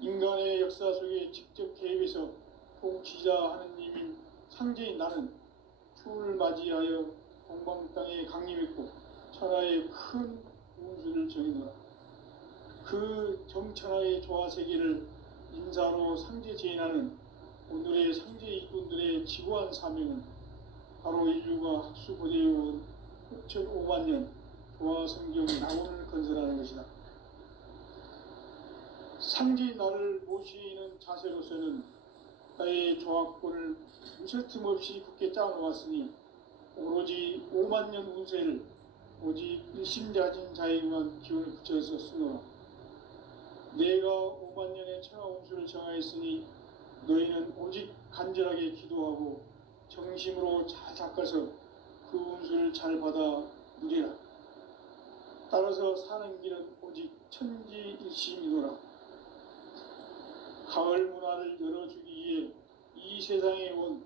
인간의 역사 속에 직접 개입해서 통치자 하느님인 상제인 나는 추운을 맞이하여 동방 땅에 강림했고 천하의 큰 운수를 정해노라. 그 정천하의 조화세계를 인사로 상제 제인하는 오늘의 상제 일꾼들의 지고한 사명은 바로 인류가 학수고대해온 6,500만 년 조화성경 나원을 건설하는 것이다. 상제인 나를 모시는 자세로서는 나의 조합권을 무쇠틈 없이 굳게 짜놓았으니 오로지 5만 년 운세를 오직 일심자진 자에게만 기운을 붙여서 쓰노라. 내가 5만 년의 천하 운수를 정하였으니 너희는 오직 간절하게 기도하고 정심으로 잘 닦아서 그 운수를 잘 받아 누리라. 따라서 사는 길은 오직 천지일심이노라. 가을 문화를 열어주기 위해 이 세상에 온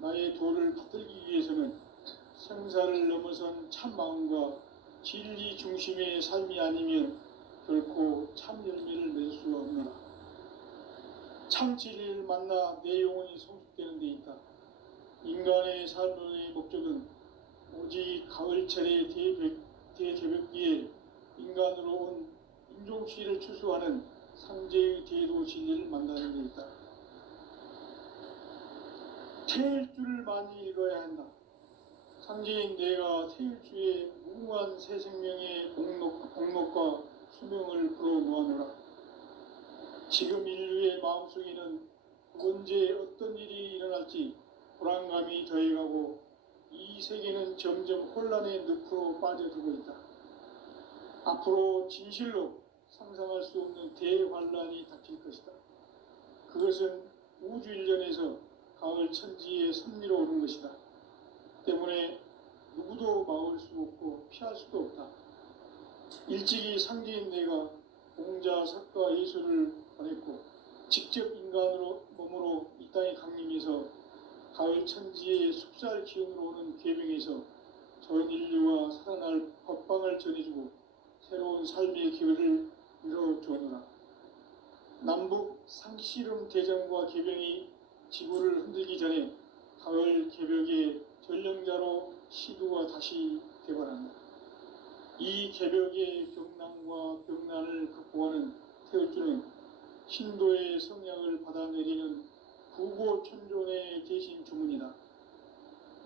나의 도를 받들기 위해서는 생사를 넘어선 참마음과 진리 중심의 삶이 아니면 결코 참 열매를 맺을 수가 없노라. 참 진리를 만나 내 영혼이 성숙되는 데 있다. 인간의 삶의 목적은 오직 가을철의 대개벽기에 인간으로 온 인종시를 추수하는 상제의 대도 진리를 만나는 데 있다. 태일주를 많이 읽어야 한다. 상제인 내가 태일주의 무궁한 새 생명의 공목과 수명을 불어놓아노라. 지금 인류의 마음속에는 언제 어떤 일이 일어날지 불안감이 더해가고 이 세계는 점점 혼란의 늪으로 빠져들고 있다. 앞으로 진실로 상상할 수 없는 대환란이 닥칠 것이다. 그것은 우주일련에서 가을 천지의 섭리로 오는 것이다. 때문에 누구도 막을 수 없고 피할 수도 없다. 일찍이 상제인 내가 공자, 석가, 예수를 보냈고 직접 인간으로 몸으로 이 땅에 강림해서 가을 천지의 숲살 기운으로 오는 계명에서 전 인류와 살아날 법방을 전해주고 새로운 삶의 기회를 이뤄주었노라. 남북 상씨름 대전과 계병이 지구를 흔들기 전에 가을 개벽의 전령자로 시두가 다시 개발한다. 이 개벽의 병난과 병난을 극복하는 태울주는 신도의 성향을 받아내리는 부고천존의 대신 주문이다.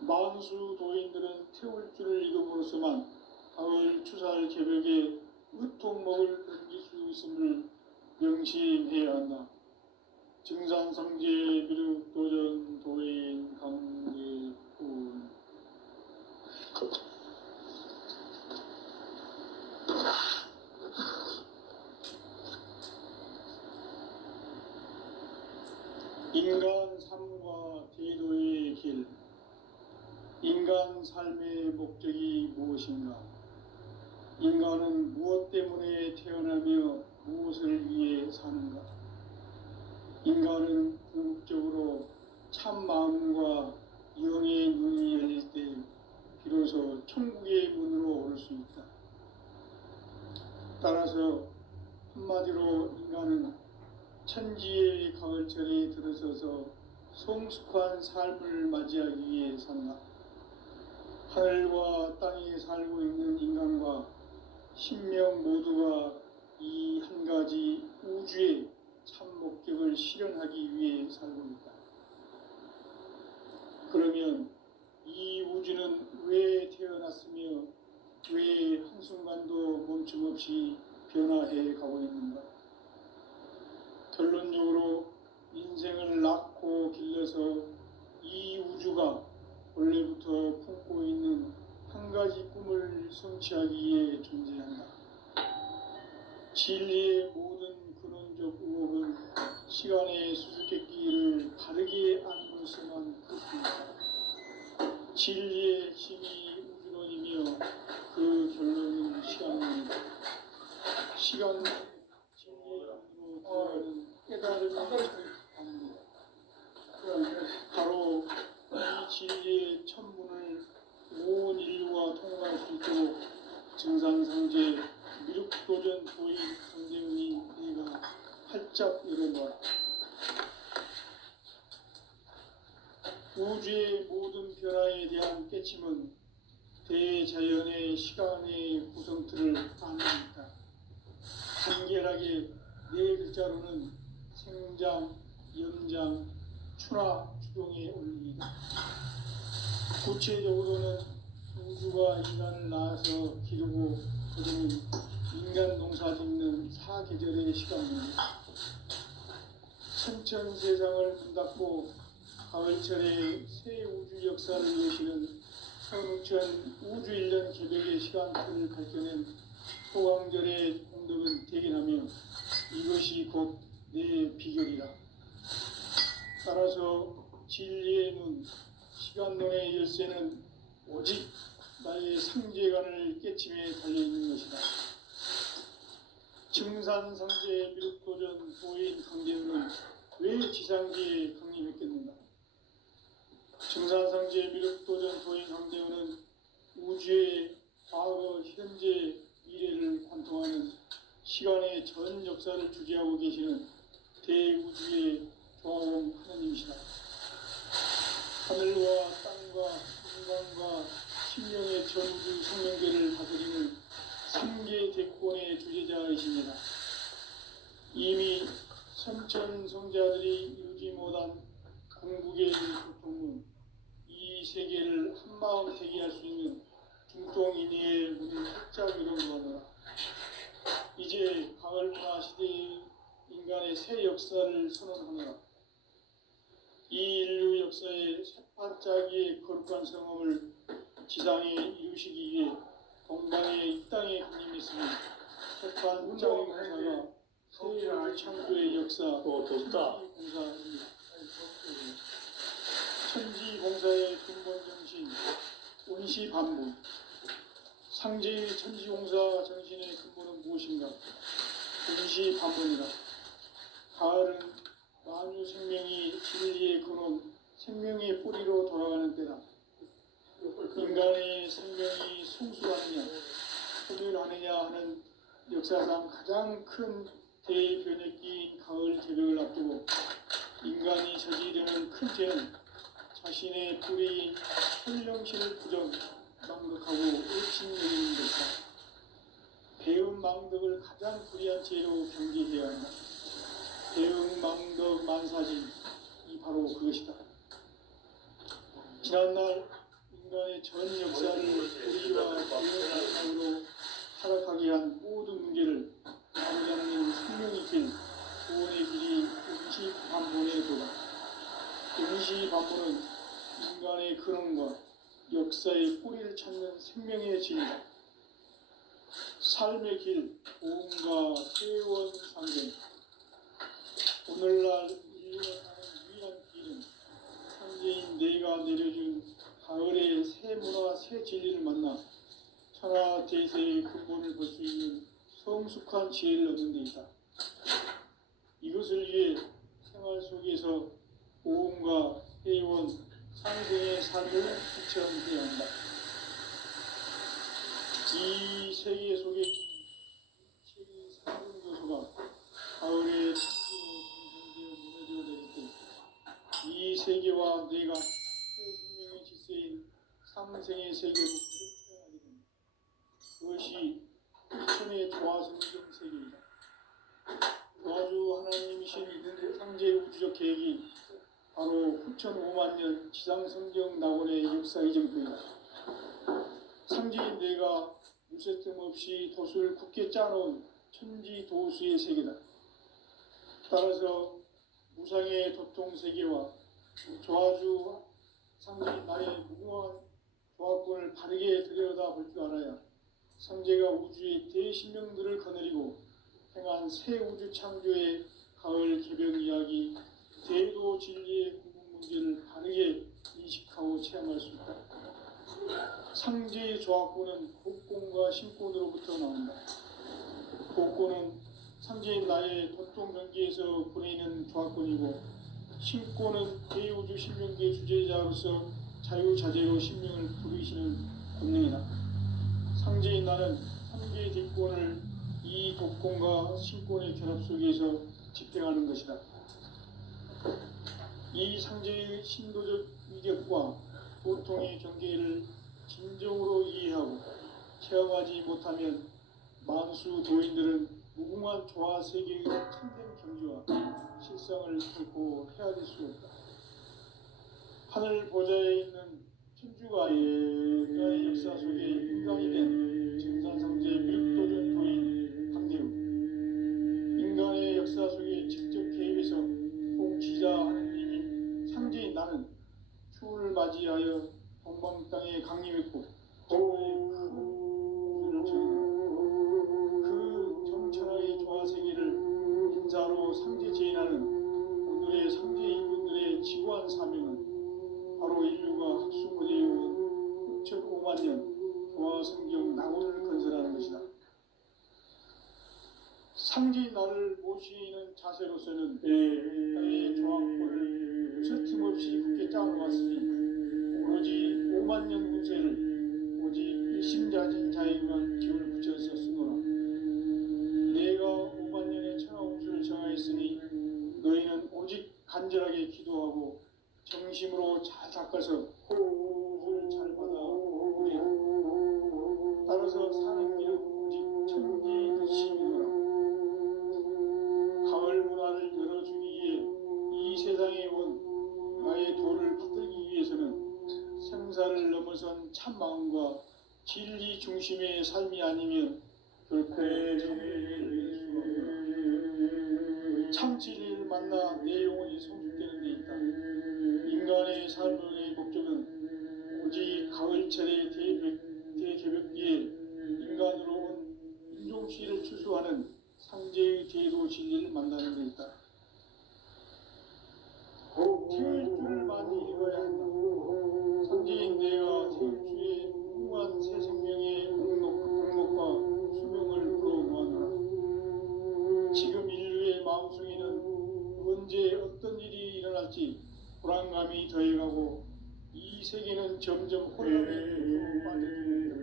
만수 도인들은 태울주를 읽음으로써만 가을 추살 개벽의 으통목을 넘길 수 있음을 명심해야 한다. 증산상제 미륵도전 도인 강대군. 인간 삶과 제도의 길. 인간 삶의 목적이 무엇인가? 인간은 무엇 때문에 태어나며 무엇을 위해 사는가? 인간은 궁극적으로 참 마음과 영의 눈이 열릴 때 비로소 천국의 문으로 오를 수 있다. 따라서 한마디로 인간은 천지의 가을철에 들어서서 성숙한 삶을 맞이하기 위해 산다. 하늘과 땅에 살고 있는 인간과 신명 모두가 이 한 가지 우주의 참 목적을 실현하기 위해 살고 있다. 그러면 이 우주는 왜 태어났으며 왜 한순간도 멈춤없이 변화해 가고 있는가? 결론적으로 인생을 낳고 길러서 이 우주가 원래부터 품고 있는 한 가지 꿈을 성취하기 위해 존재한다. 진리의 모든 근원적 의혹은 시간의 수수께끼를 바르게 안으로서만 그렇습니다. 진리의 핵심이 우주론이며 그 결론은 시간론이다. 시간은 진리의 안으로 들어가는 깨달음의 천국입니다. 바로 이 진리의 천문을 온 인류가 통과할 수 있도록 증산상제 미륵도전 도인 강대훈이 내가 활짝 열어놓아라. 우주의 모든 변화에 대한 깨침은 대자연의 시간의 구성틀을 아닙니다. 간결하게 네 글자로는 생장, 연장, 추나 추동에 올립니다. 구체적으로는 우주가 인간을 낳아서 기르고 거두는 인간 농사 짓는 사계절의 시간입니다. 천천 세상을 문 닫고 가을철에 새 우주 역사를 여시는 선우천 우주 1년 개벽의 시간틀을 밝혀낸 소강절의 공덕은 대견하며 이것이 곧 내 비결이라. 따라서 진리의 눈, 시간론의 열쇠는 오직 나의 상제관을 깨침에 달려있는 것이다. 증산상제 미륵도전 도인 강대우는 왜 지상계에 강림했겠는가? 증산상제 미륵도전 도인 강대우는 우주의 과거, 현재, 미래를 관통하는 시간의 전 역사를 주재하고 계시는 대우주의 조화원 하느님이시다. 하늘과 땅과 인간과 신령의 전우주 성명계를 다스리는 삼계 대권의 주제자이십니다. 이미 선천 성자들이 이루지 못한 궁극의 교통문, 이 세계를 한마음 되게 할 수 있는 중동인의의 문을 활짝 열어놓아라. 이제 가을문화 시대의 인간의 새 역사를 선언하노라. 이 인류 역사의 새반짝이의 거룩한 성험을 지상에 이루시기 위해 동방의 이 땅에 강림했으니 새반짝이 공사가 새 창조의 역사 천지공사입니다. 천지공사의 근본 정신 온시반문. 상제의 천지공사 정신의 근본은 무엇인가? 온시반문이다. 가을은 만유 생명이 진리의 근원, 생명의 뿌리로 돌아가는 때다. 인간의 생명이 성수하느냐, 소멸하느냐 하는 역사상 가장 큰 대변혁기인 가을 개벽을 앞두고 인간이 저지르는 큰 죄는 자신의 뿌리인 현령신을 부정, 망덕하고 의심여기는 것이다. 배은 망덕을 가장 불의한 죄로 경계해야 한다. 배은 망덕 만사진, 이 바로 그것이다. 지난날 인간의 전 역사를 불의와 배은 바탕으로 타락하게 한 모든 문제를 바로잡는 생명의 길, 구원의 길이 임시반문의 도다. 임시반문은 인간의 근원과 역사의 뿌리를 찾는 생명의 진이다. 삶의 길, 보험과 회원 상생. 오늘날 인류가 사는 유일한 길은 상제인 내가 내려준 가을의 새 문화, 새 진리를 만나 천하 대세의 근본을 볼 수 있는 성숙한 지혜를 얻는 데 있다. 이것을 위해 생활 속에서 보험과 회원, 상생의 삶을 실천해야 한다. 이 세계 속에 책이 상승 요소가 가을에 천지로 생성되어 무너져 내릴 때 이 세계와 내가 새 생명의 질서인 상생의 세계로 태어나게 됩니다. 그것이 후천의 조화성경 세계이다. 조화주 하나님이신 상제 우주적 계획이 바로 후천 5만 년 지상성경 낙원의 역사 이정표이다. 상제인 내가 무쇠 틈 없이 도수를 굳게 짜놓은 천지 도수의 세계다. 따라서 무상의 도통 세계와 조화주 상제인 나의 무궁한 조화권을 바르게 들여다볼 줄 알아야 상제가 우주의 대신명들을 거느리고 행한 새 우주 창조의 가을 개벽 이야기, 대도 진리의 궁극 문제를 바르게 인식하고 체험할 수 있다. 상제의 조화권은 복권과 신권으로부터 나온다. 복권은 상제인 나의 도통 경계에서 보내는 조화권이고, 신권은 대우주 신명계 주제자로서 자유자재로 신명을 부르시는 권능이다. 상제인 나는 상계의 뒷권을 이 독권과 신권의 결합 속에서 집행하는 것이다. 이 상제의 신도적 위력과 고통의 경계를 진정으로 이해하고 체험하지 못하면 만수 도인들은 무궁한 조화 세계의 참된 경지와 실상을 결코 헤아릴 수 없다. 하늘 보좌에 있는 천주가의 역사 속에 인간이 된 증산상제 미륵도전 도인 강대우, 인간의 역사 속에 직접 개입해서 통치자 하느님인 상제인 나는 추운을 맞이하여 동방 땅에 강림했고 그 정천하의 조화세계를 인사로 상제 제인하는 오늘의 상제 인군들의 지구한 사명은 바로 인류가 학수무대해온 6,500만 년 조화성경 낙원을 건설하는 것이다. 상제인 나를 모시는 자세로서는 땅의 조화권을 쇠틈없이 굳게 짜놓았으니 오로지 5만 년 운세를 오직 일심자진 자에게만 기운을 붙여서 쓰노라. 내가 5만 년의 천하운수를 정하였으니 너희는 오직 간절하게 기도하고 정심으로 잘 닦아서 운수를 잘 받아 오리라. 따라서 사는 길은 오직 천지득심이노라. 가을 문화를 열어주기 위해 이 세상에 온 나의 도를 받들기 위해서는 생사를 넘어선 참 마음과 진리 중심의 삶이 아니면 결코 참 진리를 만나 내 영혼이 성숙되는 데 있다. 인간의 삶의 목적은 오직 가을철의 대개벽기에 인간으로 온 인종시를 추수하는 상제의 제도 진리를 만나는 데 있다. 태울 줄을 많이 읽어야 한다. 상제인 내가 태울 주의 무한 새 생명의 공목과 수명을 불어모아노라. 지금 인류의 마음속에는 언제 어떤 일이 일어날지 불안감이 더해가고 이 세계는 점점 혼란에 빠져듭니다.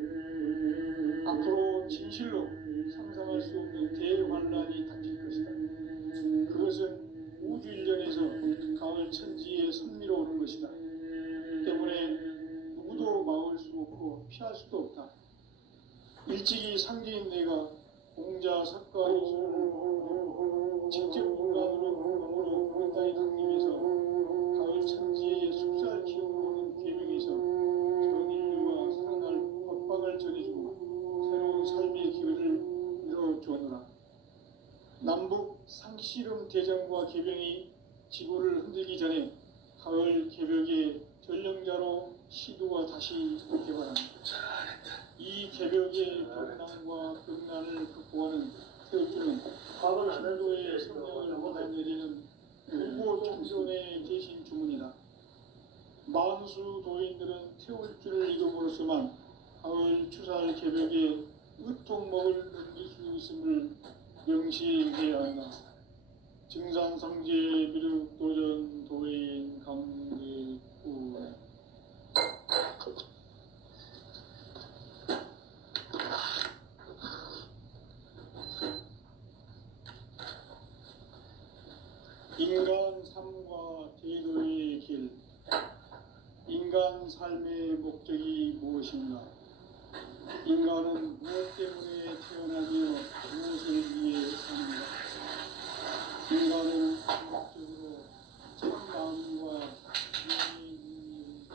앞으로 진실로 상상할 수 없는 대환란이 닥칠 것이다. 그것은 우주 일전에서 가을 천지에 선미로 오는 것이다. 때문에 누구도 막을 수 없고 피할 수도 없다. 일찍이 상제인 내가 공자 석가 이수를 직접 인간으로 공동으로 땅에 강림해서 가을 천지에 숲살 키우는 계명에서 전 인류가 살아날 법방을 전해주고 새로운 삶의 기회를 열어주었노라. 남북 상씨름 대전과 개병이 지구를 흔들기 전에 가을 개벽의 전령자로 시도가 다시 개발한다. 이 개벽의 벽난과 벽난을 극복하는 태극기는 신도의 성령을 받아내리는 불고 청전의 대신 주문이다. 만수 도인들은 태울 줄을 이름으로서만 가을 추살 개벽에 으통먹을 넘길 수 있음을 명시해야 한다. 증산상제 미륵도전 도인 강대구 인간 삶과 제도의 길. 인간 삶의 목적이 무엇인가? 인간은 무엇 때문에 태어나며 무엇을 위해 사는가? 인간은 궁극적으로 참 마음과 인의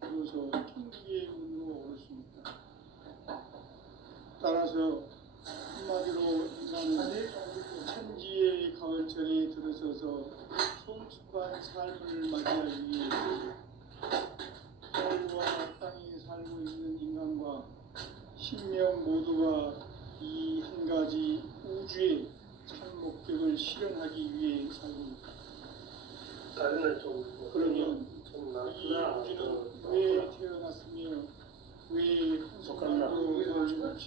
비로소 천국의 문으로 올 수 있다. 따라서 한마디로 인간은 천지의 가을철에 들어서서 성숙한 삶을 맞이하기 위해 하늘과 땅에 살고 있는 인간과 신명 모두가 이 한 가지 우주의 참 목적을 실현하기 위해 살고 있다. 그러면 이 우주는 왜 태어났으며 왜 한순간도 조금씩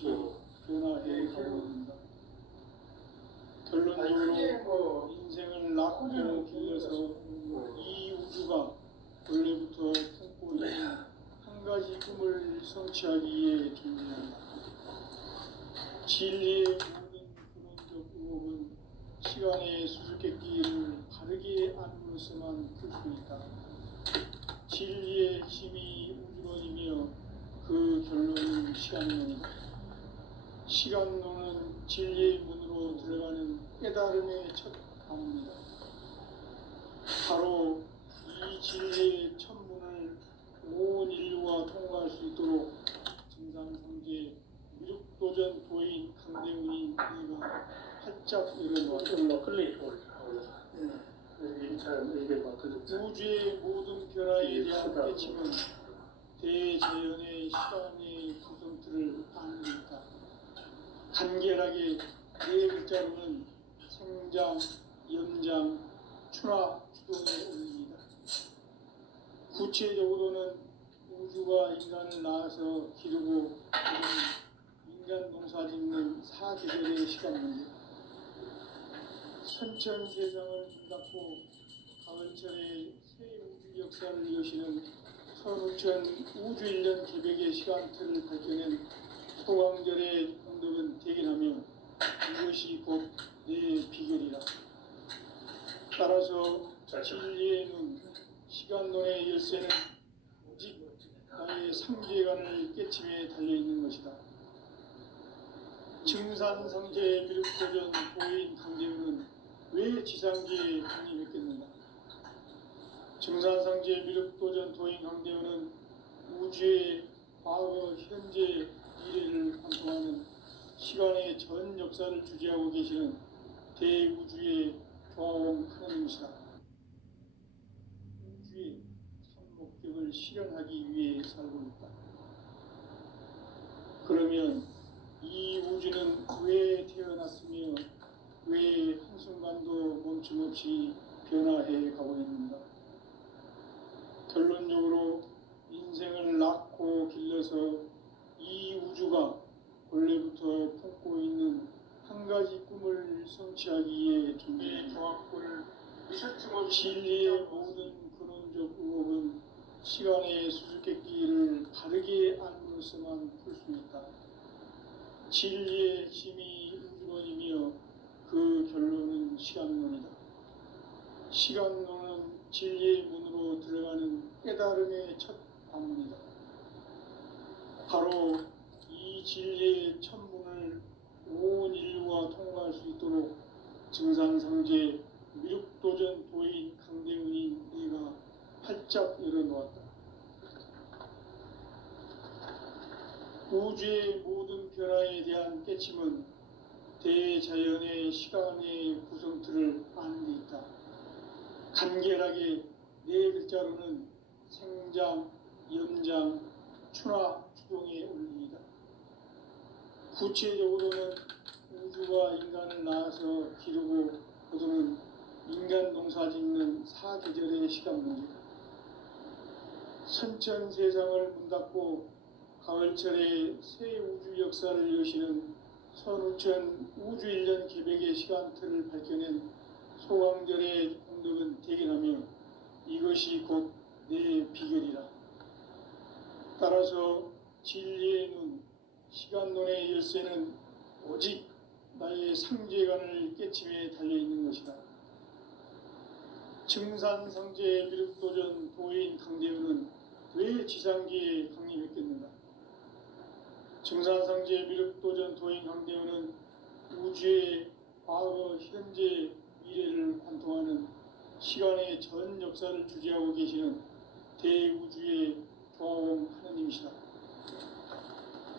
변화해 가고 있는가? 결론적으로 인생을 낳고 길러서 이 우주가 원래부터 품고 있는 한 가지 꿈을 성취하기 위해 존재한다. 진리의 모든 근원적 의혹은 시간의 수수께끼를 바르게 안으로서만 풀 수 있다. 진리의 힘이 우주론이며 그 결론은 시간론이다. 시간론은 진리의 문으로 들어가는 깨달음의 첫 방문이다. 바로 이 진리의 첫 문을 온 인류가 통과할 수 있도록 증상성제 미륵도전 도인 강대훈이 네가 활짝 열어놓았다. 우주의 모든 변화에 대한 깨침은 대자연의 시간의 구성틀을 아는 데 있다. 간결하게 네 글자로는 생장, 연장, 추나, 주동에 올립니다. 구체적으로는 우주가 인간을 낳아서 기르고 인간 농사 짓는 사계절의 시간 문제, 선천 세상을 문닫고 가을철에 새 우주 역사를 여시는 선우천 우주 1년 계백의 시간틀을 밝혀낸 소강절의 공덕은 대견하며 이것이 곧 내 비결이라. 따라서 진리의 눈, 시간론의 열쇠는 오직 나의 상계관을 깨침에 달려있는 것이다. 증산상제 미륵도전 도인 강대훈은 왜 지상계에 강림했겠는가? 증산상제 미륵도전 도인 강대훈은 우주의 과거, 현재, 미래를 관통하는 시간의 전 역사를 주재하고 계시는 대우주의 조화원 하나님이시다. 우주의 참 목적을 실현하기 위해 살고 있다. 그러면 이 우주는 왜 태어났으며 왜 한순간도 멈춤없이 변화해 가고 있는가? 결론적으로 인생을 낳고 길러서 이 우주가 원래부터 품고 있는 한 가지 꿈을 성취하기 위해 존재의 종합권을 진리의 모든 근원적 의혹은 시간의 수수께끼를 바르게 안으로서만 풀 수 있다. 진리의 힘이 우주론이며 그 결론은 시간론이다. 시간론은 진리의 문으로 들어가는 깨달음의 첫 방문이다. 바로 이 진리의 첫 문을 온 인류가 통과할 수 있도록 증산상제 미륵도전 도인 강대훈이 네가 활짝 열어놓았다. 우주의 모든 변화에 대한 깨침은 대자연의 시간의 구성틀을 아는 데 있다. 간결하게 네 글자로는 생장, 연장, 추나, 주동에 올립니다. 구체적으로는 우주가 인간을 낳아서 기르고 거두는 인간 농사 짓는 사계절의 시간 문제, 선천 세상을 문닫고 가을철에 새 우주 역사를 여시는 선우천 우주 1년 계백의 시간틀을 밝혀낸 소강절의 공덕은 대견하며 이것이 곧 내 비결이라. 따라서 진리의 눈, 시간론의 열쇠는 오직 나의 상제관을 깨침에 달려있는 것이다. 증산상제 미륵도전 도인 강대훈은 왜 지상계에 강림했겠는가? 증산상제 미륵도전 도인 강대훈은 우주의 과거, 현재, 미래를 관통하는 시간의 전 역사를 주재하고 계시는 대우주의 조화원 하나님이시다.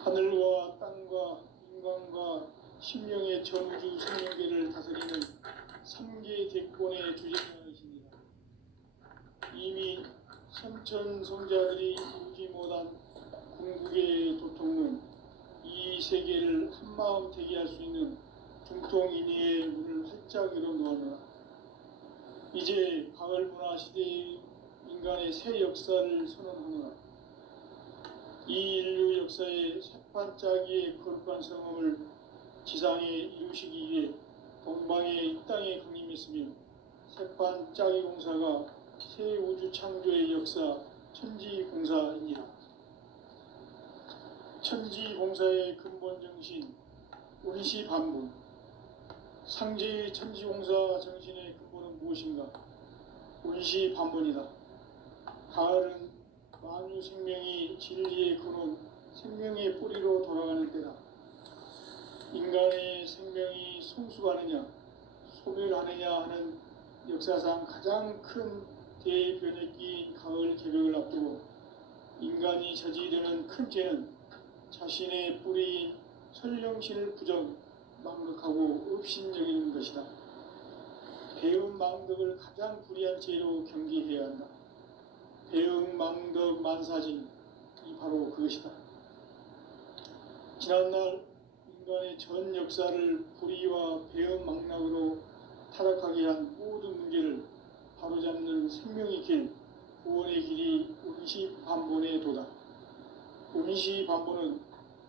하늘과 땅과 인간과 심령의 전우주 생명계를 다스리는 3계 대권의 주제자이십니다. 이미 선천성자들이 이루지 못한 궁극의 도통은 이 세계를 한마음 되게 할 수 있는 중통인의의 문을 활짝 열어놓았노라. 이제 가을 문화 시대의 인간의 새 역사를 선언하노라. 이 인류 역사의 새판짜기의 거룩한 성험을 지상에 이루시기 위해 동방의 이 땅에 강림했으며 새판짜기 공사가 새 우주 창조의 역사 천지공사이니라. 천지공사의 근본 정신, 운시 반분, 상제의 천지공사 정신의 근본은 무엇인가? 운시반본이다. 가을은 만유 생명이 진리의 근원, 생명의 뿌리로 돌아가는 때다. 인간의 생명이 성숙하느냐, 소멸하느냐 하는 역사상 가장 큰 대변혁기인 가을 개벽을 앞두고 인간이 저지르는 큰 죄는 자신의 뿌리인 설령신을 부정, 망각하고 업신여기는 것이다. 배음 망덕을 가장 불의한 죄로 경계해야 한다. 배음 망덕 만사진이 바로 그것이다. 지난날 인간의 전 역사를 불의와 배음 망락으로 타락하게 한 모든 문제를 바로잡는 생명의 길, 구원의 길이 운시반본의 도다. 운시반본은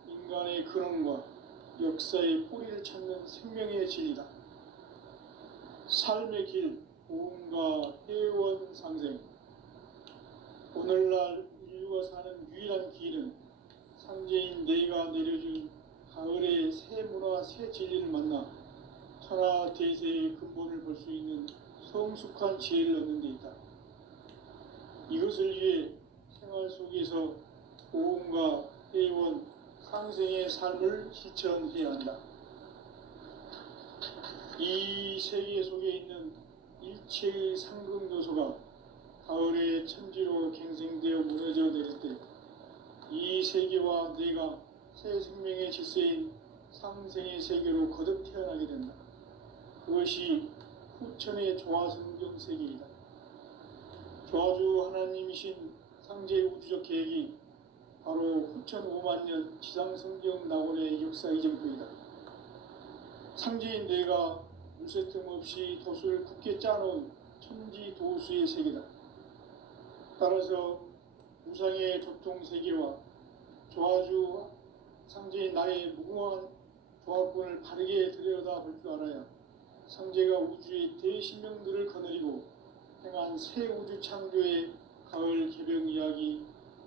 인간의 근원과 역사의 뿌리를 찾는 생명의 진리다. 삶의 길, 보험과 회원 상생. 오늘날 인류가 사는 유일한 길은 상제인 내가 내려준 가을의 새 문화, 새 진리를 만나 천하 대세의 근본을 볼 수 있는 성숙한 지혜를 얻는 데 있다. 이것을 위해 생활 속에서 보험과 회원, 상생의 삶을 실천해야 한다. 이 세계 속에 있는 일체의 상급 요소가 가을의 천지로 갱생되어 무너져 내릴 때 이 세계와 내가 새 생명의 질서인 상생의 세계로 거듭 태어나게 된다. 그것이 후천의 조화성경 세계이다. 조화주 하나님이신 상제의 우주적 계획이 바로 후천 5만 년 지상성경 낙원의 역사 이정표이다. 상제인 내가 물새틈 없이 도수를 굳게 짜놓은 천지 도수의 세계다. 따라서 우상의 도통 세계와 조화주 상제인 나의 무궁한 조합권을 바르게 들여다볼 줄 알아야 상제가 우주의 대신명들을 거느리고 행한 새 우주 창조의 가을 개벽 이야기,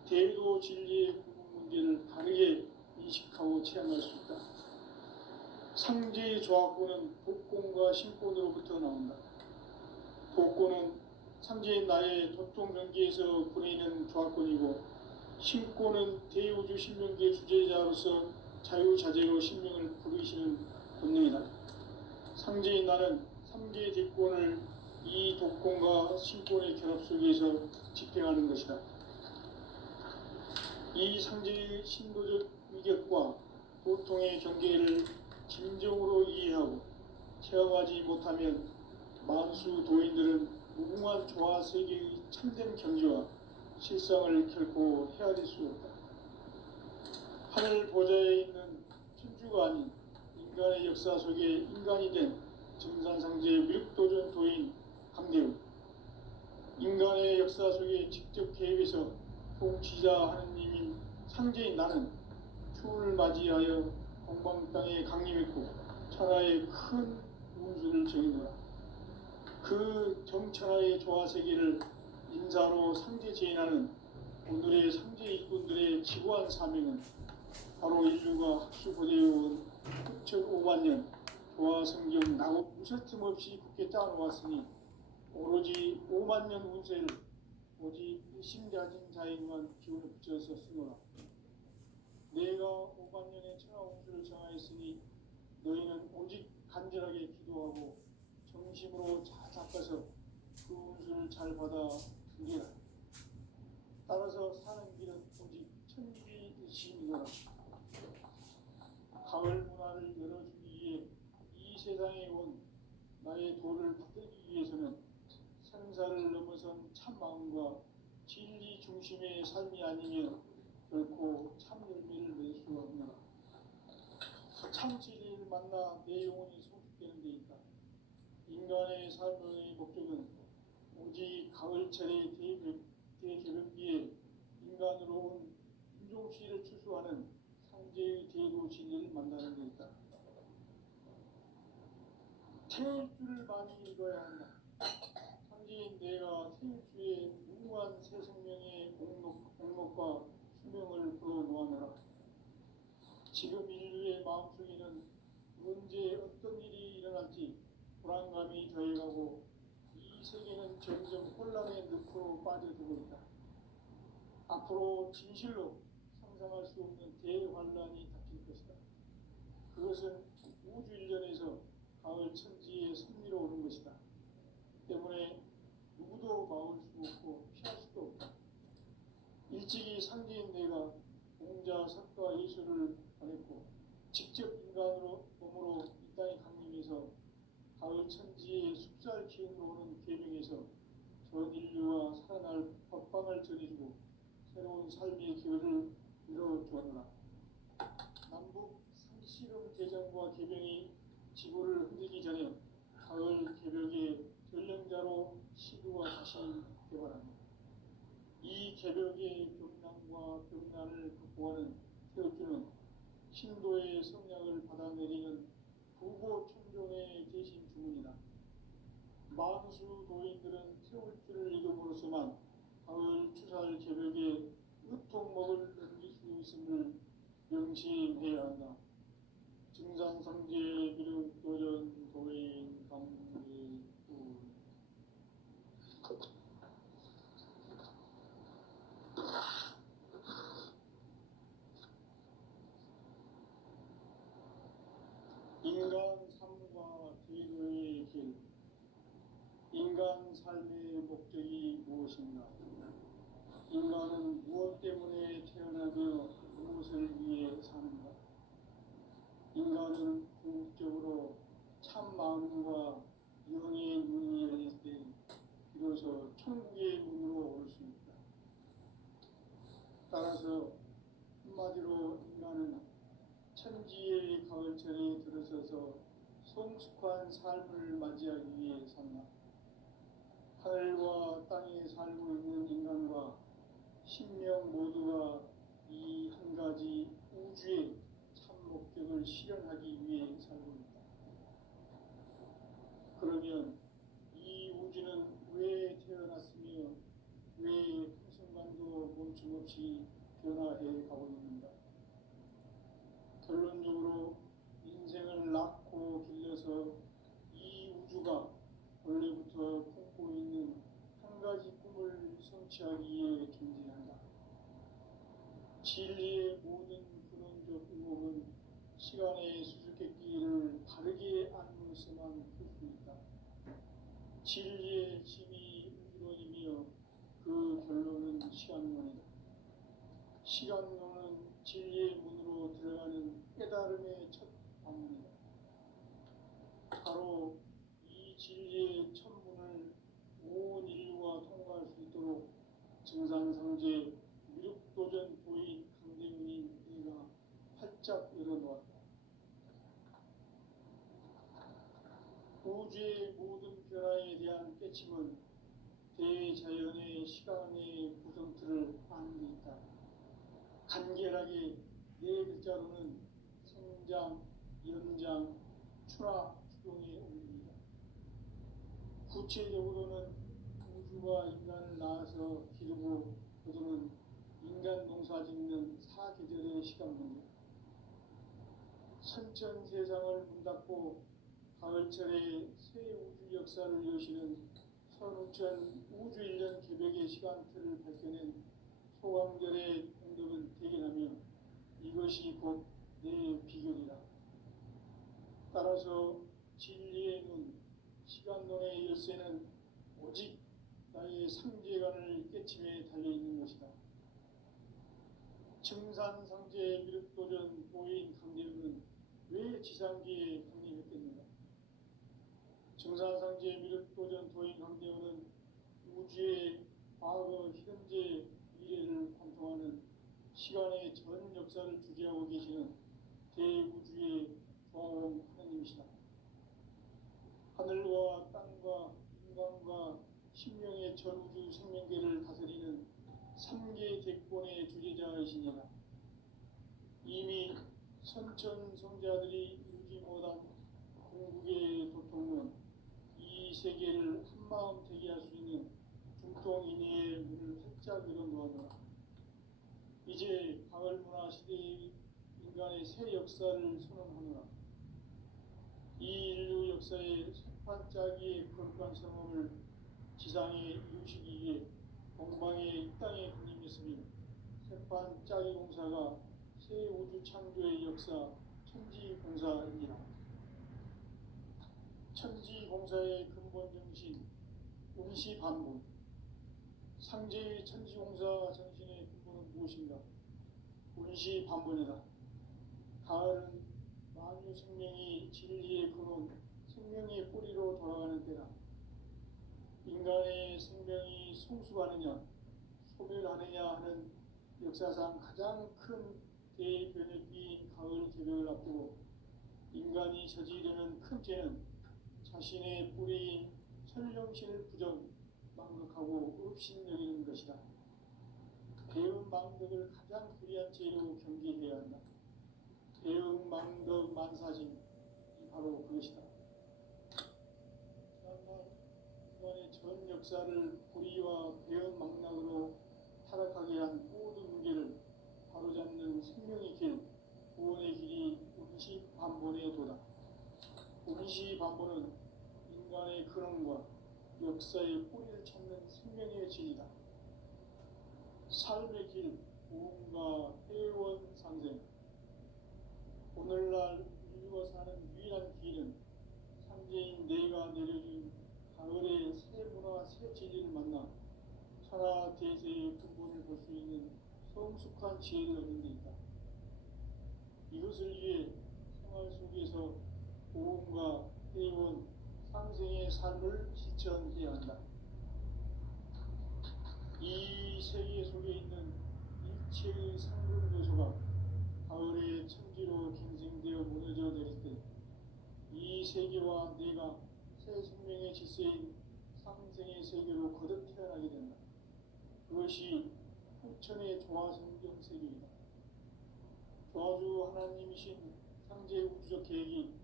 대도 진리의 구분 문제를 바르게 인식하고 체험할 수 있다. 상제의 조합권은 복권과 신권으로부터 나온다. 복권은 상제인 나의 도통 경계에서 보내는 조합권이고, 신권은 대우주 신명기의 주제자로서 자유자재로 신명을 부르시는 본능이다. 상제인 나는 3개의 대권을 이 독권과 신권의 결합 속에서 집행하는 것이다. 이 상제의 신도적 위격과 보통의 경계를 진정으로 이해하고 체험하지 못하면 만수 도인들은 무궁한 조화 세계의 참된 경지와 실상을 결코 헤아릴 수 없다. 하늘 보좌에 있는 천주가 아닌 인간의 역사 속에 인간이 된 증산상제의 미륵도전 도인 강대우, 인간의 역사 속에 직접 개입해서 통치자 하느님인 상제인 나는 추운을 맞이하여 동방 땅에 강림했고 천하의 큰 운수를 정해놓아 그 정천하의 조화세계를 인사로 상제 제인하는 오늘의 상제 일꾼들의 지구한 사명은 바로 인류가 학수고대해온 9,500만 년 조화성경 낙원 무쇠틈 없이 굳게 짜놓았으니 오로지 5만 년 운세를 오직 일심가진 자에게만 기운을 붙여서 쓰노라. 내가 5만 년의 천하 운수를 정하였으니 너희는 오직 간절하게 기도하고 정심으로 잘 닦아서 그 운수를 잘 받아 들리라. 따라서 사는 길은 오직 천지일심이노라. 가을 문화를 열어주기 위해 이 세상에 온 나의 도를 받들기 위해서는 생사를 넘어선 참 마음과 진리 중심의 삶이 아니면 결코 참 열매를 낼 수 없노라. 참 진리를 만나 내 영혼이 성숙되는 데 있다. 인간의 삶의 목적은 오직 가을철의 대개벽기에 인간으로 온 인종시를 추수하는 상제의 대도 진리를 만나는 데 있다. 태일주를 많이 읽어야 한다. 상제인 내가 태일주의 무궁한 새 생명의 공록과 수명을 불어놓아노라. 지금 인류의 마음속에는 언제 어떤 일이 일어나 일어날지 불안감이 더해가고 이 세계는 점점 혼란의 늪으로 빠져들고 있다. 앞으로 진실로 상상할 수 없는 대환란이 닥칠 것이다. 그것은 우주 일련에서 가을 천지의 섭리로 오는 것이다. 때문에 누구도 막을 수 없고 피할 수도 없다. 일찍이 상제인 내가 공자, 석가, 예수를 보냈고 직접 인간으로 몸으로 이 땅에 강림해서 가을 천지의 숲살 기운으로 오는 계명에서 전 인류와 살아날 법방을 전해주고 새로운 삶의 기회를 이뤄주었노라. 남북 상시름 대전과 계명이 지구를 흔들기 전에 가을 개벽의 전령자로 시도가 다시 개발합니다. 이 개벽의 병난과 병난을 극복하는 태우주는 신도의 성량을 받아내리는 부고천종의 대신 주문이다. 만수 도인들은 태울주를 이름으로서만 가을 추살 개벽의 으통목을 넘길 수 있음을 명심해야 한다. 증산상제 비륵도전 도인 강리 인간 삶과 제도의 길. 인간 삶의 목적이 무엇인가? 인간은 무엇 때문에 태어나며 무엇을 위해 사는가? 인간은 궁극적으로 참 마음과 영의 문이 열릴 때 비로소 천국의 문으로 올 수 있다. 따라서 한마디로 인간은 천지의 가을철에 들어서서 성숙한 삶을 맞이하기 위해 산다. 하늘과 땅에 살고 있는 인간과 신명 모두가 이 한 가지 우주의 참 목적을 실현하기 위해 살고 있다. 그러면 이 우주는 왜 태어났으며 왜 한순간도 멈춤없이 변화해 가고 있는가? 결론적으로 인생을 낳고 길러서 이 우주가 원래부터 품고 있는 한 가지 꿈을 성취하기 위해 존재한다. 진리의 모든 근원적 의혹은 시간의 수수께끼를 바르게 알므로서만 풀 수 있다. 진리의 힘이 우주론이며 그 결론은 시간론이다. 시간론은 진리의 문으로 들어가는 깨달음의 첫 방문이다. 바로 이 진리의 첫 문을 온 인류가 통과할 수 있도록 증산상제 미륵도전 도인 강대문인 내가 활짝 열어놓았다. 우주의 모든 변화에 대한 깨침은 대자연의 시간의 구성틀을 아는 데 있다. 간결하게 네 글자로는 성장, 연장, 추나 추동의 원리이다. 구체적으로는 우주가 인간을 낳아서 기르고 거두는 인간 농사 짓는 사계절의 시간문이다. 선천 세상을 문닫고 가을철에 새 우주 역사를 여시는 선우천 우주 일년 개벽의 시간틀을 밝혀낸 소강절의 공덕을 대견하며 이것이 곧 내 비결이다. 따라서 진리의 눈, 시간론의 열쇠는 오직 나의 상제관을 깨침에 달려있는 것이다. 증산상제 미륵도전 도인 강대우는 왜 지상기에 강림했겠는가? 증산상제 미륵도전 도인 강대우는 우주의 과거, 현재, 미래를 관통하는 시간의 전 역사를 주재하고 계시는 대우주의 조화원 하나님이시다. 하늘과 땅과 인간과 신명의 전우주 생명계를 다스리는 3개 대권의 주재자이시니라. 이미 선천 성자들이 이루지 못한 궁극의 도통론, 이 세계를 한마음 되게 할 수 있는 중통인의의 문을 활짝 열어놓았노라. 이제 가을 문화 시대의 인간의 새 역사를 선언하노라. 이 인류 역사의 sep판짜기의 거룩한 성험을 지상에 이루시기 위해 동방에 이 땅에 군림했으니 sep판짜기 공사가 새 우주 창조의 역사 천지공사입니다. 천지공사의 근본 정신 운시반본. 상제의 천지공사 정신의 근본은 무엇인가? 운시반본이다. 가을은 만유 생명이 진리의 근원, 생명의 뿌리로 돌아가는 때다. 인간의 생명이 성숙하느냐, 소멸하느냐 하는 역사상 가장 큰 대변혁기인 가을 개벽을 앞두고 인간이 저지르는 큰 죄는 자신의 뿌리인 천령신을 망각하고 업신여기는 것이다. 대응망덕을 가장 불의한 죄로 경계해야 한다. 대응망덕 만사진이 바로 그것이다. 인간의 전 역사를 불의와 대응망락으로 타락하게 한 모든 문제를 바로잡는 생명의 길, 구원의 길이 운시반본의 도다. 운시반본은 인간의 근원과 역사의 뿌리를 찾는 생명의 진리다. 삶의 길, 구원과 회원 상생. 오늘날 인류가 사는 유일한 길은 상제인 내가 내려준 가을의 새 문화, 새 진리를 만나 천하 대세의 근본을 볼 수 있는 성숙한 지혜를 얻는 데 있다. 이것을 위해 생활 속에서 구원과 회원, 상생의 삶을 실천해야 한다. 이 세계 속에 있는 일체의 상급 요소가 가을의 천지로 갱생되어 무너져 내릴 때 이 세계와 내가 새 생명의 질서인 상생의 세계로 거듭 태어나게 된다. 그것이 후천의 조화성경 세계이다. 조화주 하나님이신 상제 우주적 계획이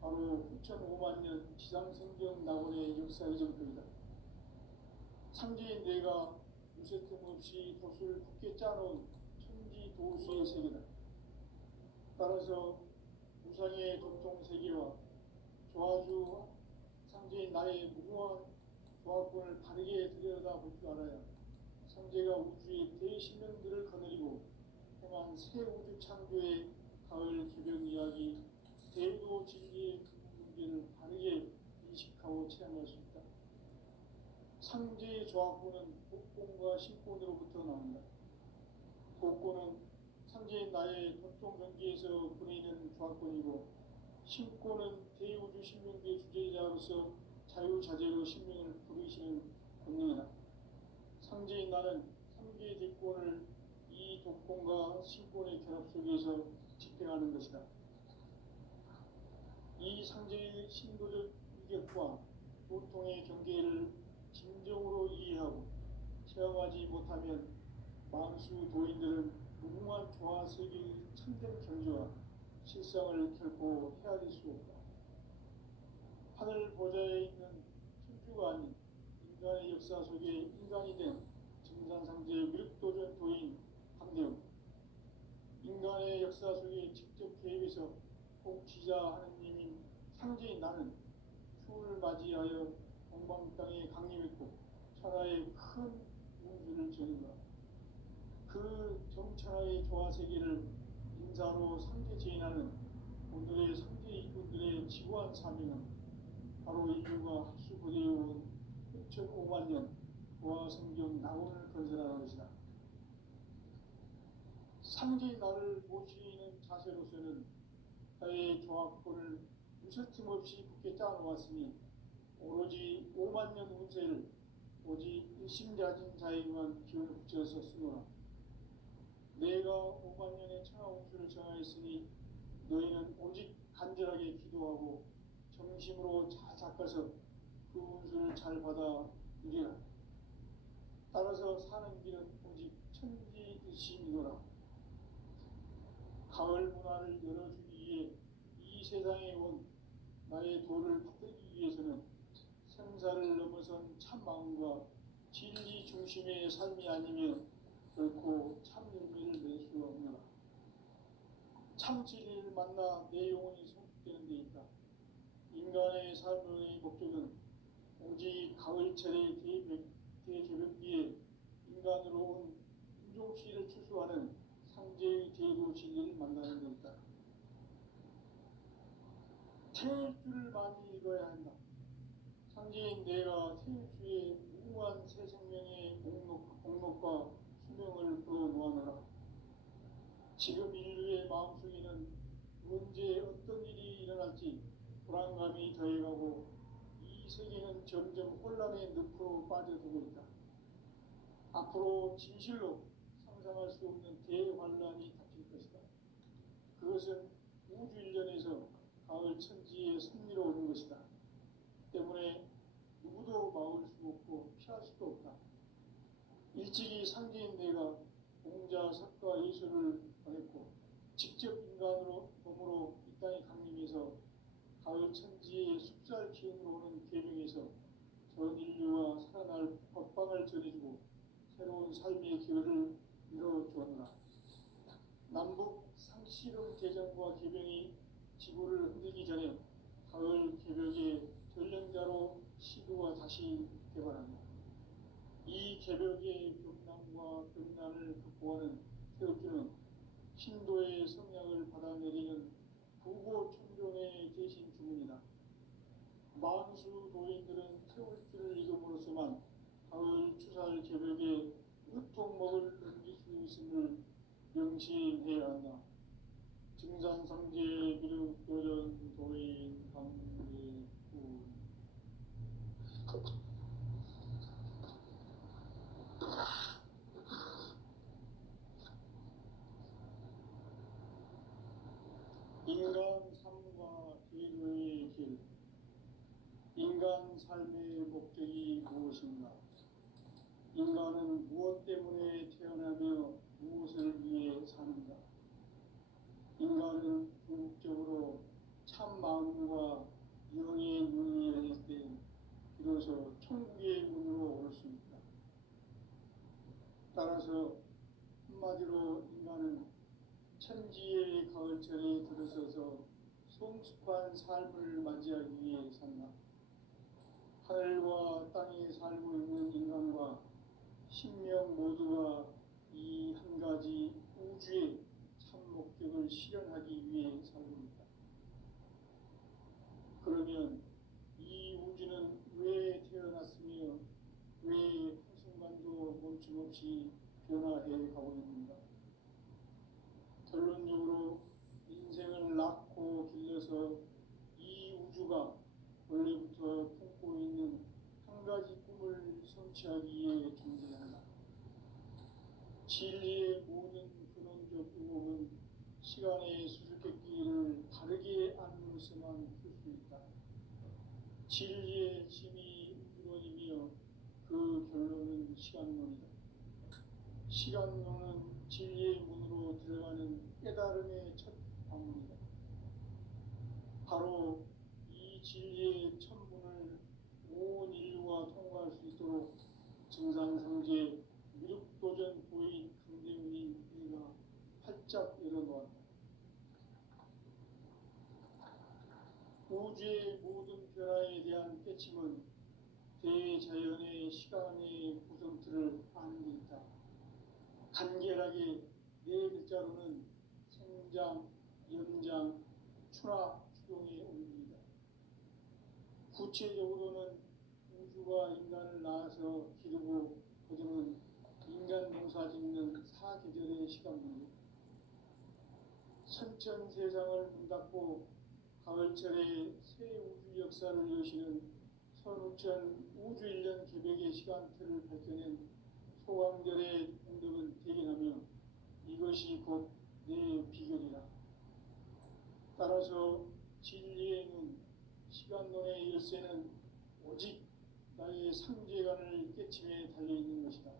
바로 후천 5만년 지상성경 낙원의 역사의 정표이다. 상제인 내가 무쇠틈 없이 돛을 굳게 짜놓은 천지 도수의 세계다. 따라서 우상의 도통 세계와 조화주 상제인 나의 무궁한 조화권을 바르게 들여다볼 줄 알아야 상제가 우주의 대신령들을 거느리고 행한 새 우주 창조의 가을 개벽 이야기, 대도 진리의 문제를 바르게 인식하고 체험할 수 있다. 상제의 조화권은 복권과 신권으로부터 나온다. 복권은 상제인 나의 도통 경계에서 보내는 조화권이고, 신권은 대우주 신명계 주제자로서 자유자재로 신명을 부르시는 권능이다. 상제인 나는 3개의 대권을 이 독권과 신권의 결합 속에서 집행하는 것이다. 이 상제의 신도적 위격과 도통의 경계를 진정으로 이해하고 체험하지 못하면 만수 도인들은 무궁한 조화 세계의 참된 경지와 실상을 결코 헤아릴 수 없다. 하늘 보좌에 있는 천주가 아닌 인간의 역사 속에 인간이 된 정산상제의 미륵도전 도인 함대웅, 인간의 역사 속에 직접 개입해서 복지자 하느님인 상제인 나는 추운을 맞이하여 동방 땅에 강림했고 천하의 큰 운수를 전한다. 그 정천하의 조화세계를 인사로 상제 제인하는 오늘의 상제 이분들의 지구한 사명은 바로 인류가 합수부대해온 6,500만 년 조화성경 낙원을 건설하는 것이다. 상제의 나를 모시는 자세로서는 나의 조화권을 무쇠틈 없이 굳게 짜놓았으니 오로지 5만 년 운세를 오직 일심자진 자에게만 기운을 붙여서 쓰노라. 내가 5만 년의 천하 운수를 정하였으니 너희는 오직 간절하게 기도하고 정심으로 잘 닦아서 그 운수를 잘 받아 누리라. 따라서 사는 길은 오직 천지일심이노라. 가을 문화를 열어주기 위해 이 세상에 온 나의 도를 받들기 위해서는 생사를 넘어선 참 마음과 진리 중심의 삶이 아니면 결코 참 열매를 낼 수 없노라. 참 진리를 만나 내 영혼이 성숙되는 데 있다. 인간의 삶의 목적은 오직 가을철의 대개벽기에 인간으로 온 인종씨를 추수하는 상제의 제도 진리를 만나는 것이다. 태일주를 많이 읽어야 한다. 상제인 내가 태일주의 무궁한 새 생명의 공록과 수명을 풀어놓아노라. 지금 인류의 마음속에는 언제 어떤 일이 일어날지 불안감이 더해가고 이 세계는 점점 혼란의 늪으로 빠져들고 있다. 앞으로 진실로 상상할 수 없는 대환란이 닥칠 것이다. 그것은 우주 일련에서 가을 천지의 섭리로 오는 것이다. 때문에 누구도 막을 수 없고 피할 수도 없다. 일찍이 상제인 내가 공자, 석가, 예수를 보냈고 직접 인간으로 몸으로 이 땅에 강림해서 가을 천지의 숲살 기운으로 오는 계명에서 전 인류와 살아날 법방을 전해주고 새로운 삶의 기회를 이뤄주었노라. 남북 상씨름 개정과 개병이 지구를 흔들기 전에 가을 개벽의 전령자로 시도가 다시 개발한다. 이 개벽의 벽난과 벽난을 극복하는 태극기는 신도의 성향을 받아내리는 부고천종의 대신 주문이다. 만수 도인들은 태울기를 읽음으로써만 가을 추살 개벽에 으통목을 넘길 수 있음을 명심해야 한다. 증산상제 미륵도전 도인 강례구 인간 삶과 계류의 길. 인간 삶의 목적이 무엇인가? 인간은 무엇 때문에 태어나며 무엇을 위해 사는가? 인간은 궁극적으로 참 마음과 영의 눈이 열릴 때 비로소 천국의 문으로 올 수 있다. 따라서 한마디로 인간은 천지의 가을철에 들어서서 성숙한 삶을 맞이하기 위해 산다. 하늘과 땅에 살고 있는 인간과 신명 모두가 이 한 가지 우주의 참 목적을 실현하기 위해 살고 있다. 그러면 이 우주는 왜 태어났으며 왜 한순간도 멈춤없이 변화해 가고 있는가? 결론적으로 인생을 낳고 길러서 이 우주가 원래부터 품고 있는 한 가지 꿈을 성취하기 위해 존재한다. 진리의 모든 근원적 의목은 시간의 수수께끼를 바르게 안으로서만 풀 수 있다. 진리의 힘이 이루어지며 그 결론은 시간론이다. 시간론은 진리의 문으로 들어가는 깨달음의 첫 방문이다. 바로 이 진리의 첫 문을 온 인류가 통과할 수 있도록 증산상제 미륵도전 보인 강대훈이 내가 활짝 열어놓았다. 우주의 모든 변화에 대한 깨침은 대자연의 시간의 구성틀을 아는 데 있다. 간결하게 네 글자로는 생장, 연장, 추나 추동의 원리이다. 구체적으로는 우주가 인간을 낳아서 기르고 거두는 인간 농사 짓는 사계절의 시간입니다. 선천 세상을 문 닫고 가을철에 새 우주 역사를 여시는 선우천 우주 일년 개벽의 시간틀을 밝혀낸 소강절의 공덕은 대견하며 이것이 곧 내 비결이라. 따라서 진리의 눈, 시간론의 열쇠는 오직 나의 상제관을 깨침에 달려있는 것이다.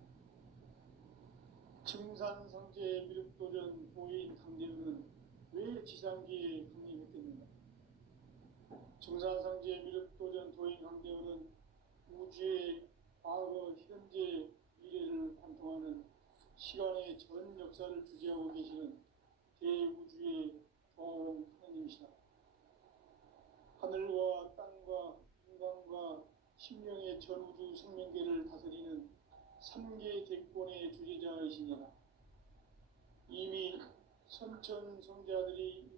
증산상제 미륵도전 보인 강대훈은 왜 지상기에 강림했겠는가? 증산상제 미륵도전 도인 강대훈은 우주의 과거, 현재, 미래를 관통하는 시간의 전 역사를 주재하고 계시는 대우주의 동 하나님이시다. 하늘과 땅과 인간과 심령의 전우주 생명계를 다스리는 삼계 대권의 주제자이시니라. 이미 선천성자들이